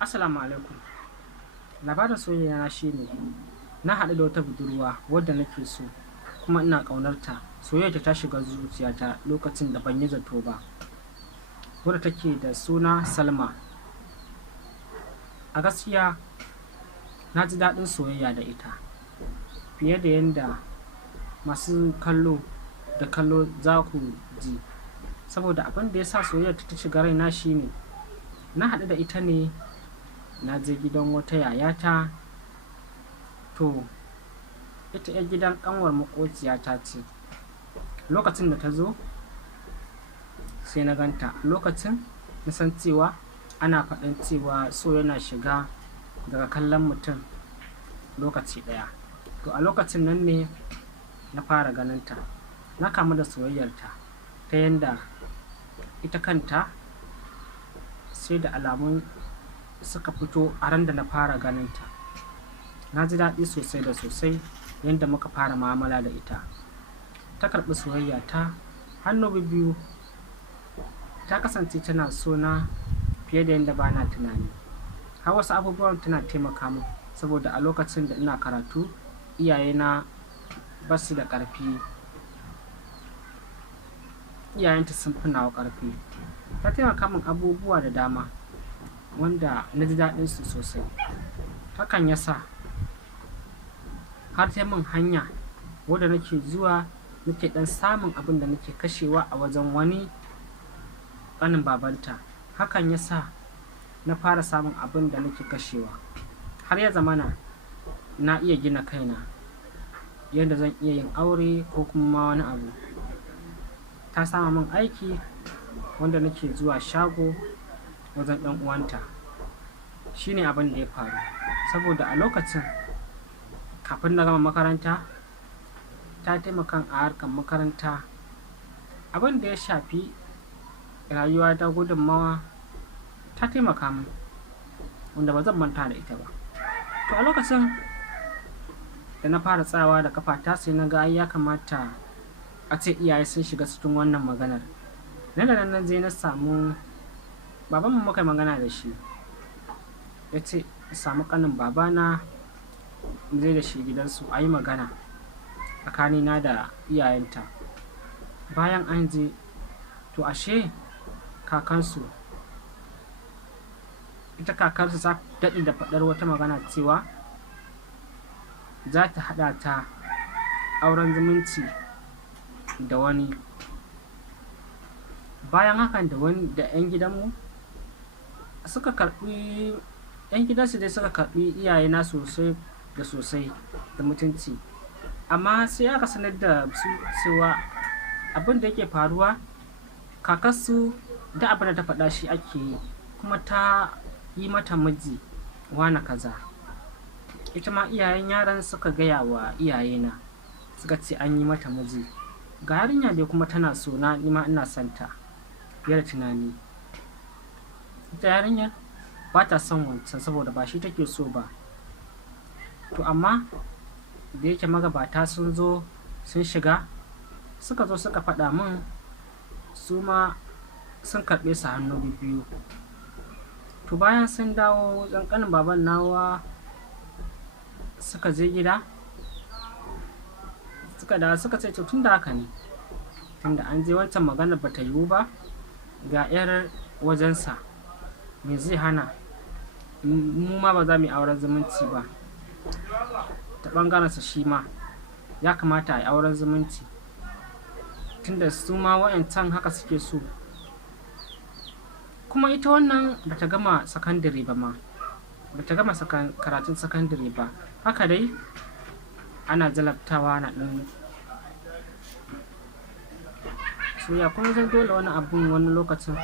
Assalamu alaikum. Labarin soyayya na shine na haɗu da wata budurwa wadda nake so kuma ina ƙaunarta. Soyayyarta ta shiga zuciyata lokacin da ban yi zato ba. Wadda take da suna Salma. A gaskiya na ji daɗin soyayya da ita fiye da yadda masu kallo za ku ji. Saboda abin da ya sa soyayyarta ta shiga raina shine na haɗu da ita ne. Na je gidan wata yayata, to ita 'yar gidan ƙanwar maƙociyata ce. Lokacin da ta zo sai na ganta. Lokacin na san cewa ana faɗin cewa so yana shiga daga kallon mutum lokaci ɗaya. To a lokacin nan ne na fara ganinta. Na kamu da soyayyarta ta yanda ita kanta sai da alamun suka fito a ran da na fara ganinta. Na ji daɗi sosai da sosai yadda muka fara mu'amala da ita. Ta karɓi soyayya ta hannu biyu. Ta kasance tana so na fiye da yadda ba na tunani. Har wasu abubuwan tana taimaka min saboda a lokacin da ina karatu iyayena ba su da ƙarfi. Iyayenta sun fi nawa ƙarfi. Ta taimaka min abubuwa da dama wanda na ji daɗinsu sosai. Hakan ya sa har ta min hanya wadda nake zuwa nake ɗan samun abin da nake kashewa a wajen wani ƙanin babanta. Hakan ya sa na fara samun abin da nake kashewa har ya zamana na iya gina kaina yadda zan iya yin aure ko kuma wani abu. Ta sama min aiki wanda nake zuwa shago wajen ɗan uwanta. Shi ne abin da ya faru saboda a lokacin kafin na gama makaranta ta taimaka a harkar makaranta. Abin da ya shafi rayuwa ta gudunmawa ta taimaka min wanda ba zan manta da ita ba. To a lokacin da na fara tsayawa da ƙafata sai na ga ai ya kamata a ce iyaye sun shiga cikin wannan maganar. Nan da nan na je na samu babanmu muka yi magana da shi. Ya ce in samu ƙanin babana in je da shi gidansu a yi magana tsakanina da iyayenta. Bayan an je, to ashe ita kakarsu ta daɗe da faɗar wata magana cewa za ta haɗa ta auren zumunci da wani. Bayan hakan da 'yan gidanmu suka karɓi 'yan gidansu dai suka karɓi iyayena sosai da sosai da mutunci. Amma sai aka sanar da su cewa abin da yake faruwa kakarsu da abin da ta faɗa shi ake yi kuma ta yi mata miji wane kaza. Ita ma iyayen yaron suka gaya wa iyayena suka ce an yi mata miji. Ga yarinya dai kuma tana so na, ni ma ina son ta fiye da tunani. Ita yarinyar ba ta son wancan saboda ba shi take so ba. To amma da yake magabata sun zo sun shiga suka zo suka faɗa min su ma sun karɓe su hannu biyu. To bayan sun dawo wajen ƙanin baban nawa suka je gida suka dawo suka ce to tun da haka ne tunda an je wancan maganar ba ta yiwu ba ga 'yar wajensa me zai hana mu ma ba za mu yi auren zumunci ba. Ta ɓangarensa shi ma ya kamata a yi auren zumunci tunda su ma wa'yancan haka suke so. Kuma ita wannan ba ta gama sakandare ba ma, ba ta gama karatun sakandare ba. Haka dai ana jalabtawa na ɗan soyayya. Kuma san dole wani abun wani lokacin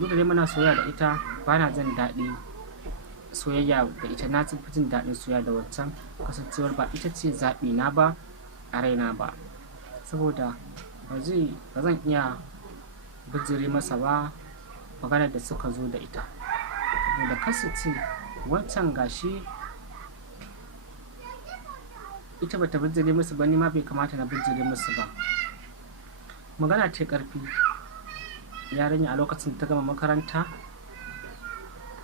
duk da dai muna soyayya da ita ba na jin daɗi soyayya da ita. Na fi jin daɗin soyayya da wancan kasancewar ba ita ce zaɓina ba a raina ba saboda ba zan iya bijire masa ba maganar da suka zo da ita. Saboda kar su ce wancan gashi ita ba ta bijire musu ba, ni ma bai kamata na bijire musu ba. Magana ce ƙarfi. Yarinya a lokacin da ta gama makaranta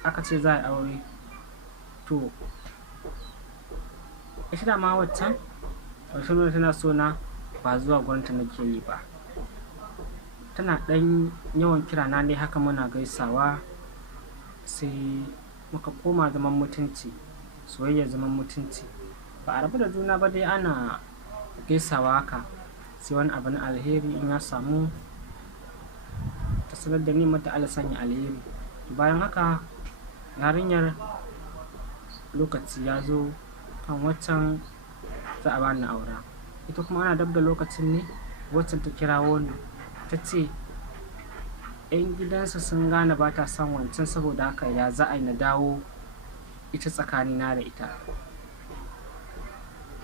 aka ce za a yi aure, to ita dama waccan wacce nuna tana so na ba zuwa gurinta nake yi ba, tana ɗan yawan kira na ne haka muna gaisawa, sai muka koma zaman mutunci, soyayya zaman mutunci, ba a rabu da juna ba dai ana gaisawa haka, sai wani abu na alheri in ya samu ta sanar da ni mata Allah sanya alheri. Bayan haka yarinyar lokaci ya zo kan waccan za a bani aura, ita kuma ana dab da lokacin ne waccan ta kirawo ni ta ce 'yan gidansa sun gane ba ta son wancan, saboda haka ya za a yi na dawo ita tsakanina da ita.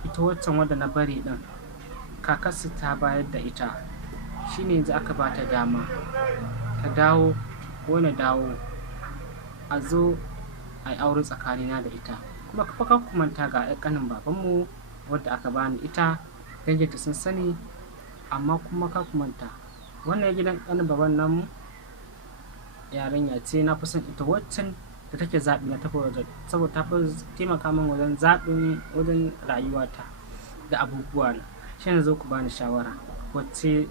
Ita waccan wadda na bari ɗin kakarsu ta bayar da ita, shine yanzu aka ba ta dama ta dawo ko na dawo a zo a yi aure tsakanina da ita. Kuma ka manta ga 'yar ƙanin babanmu wadda aka bani ita, danginta sun sani, amma kuma ka manta wannan gidan ƙanin baban namu yarinya ce na fi son ita waccan da take zaɓi na tafi wajen, saboda ta fi taimaka min wajen zaɓin wajen rayuwata da abubuwa na. Shi ne zo ku bani shawara wacce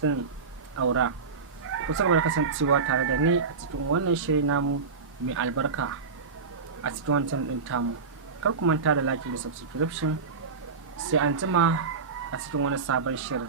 zan aura. Ku ci gaba da kasancewa tare da ni a cikin wannan shiri namu mai albarka a cikin wancan ɗin tamu. Kar ku manta da like da subscription, sai an jima a cikin wani sabon shirin.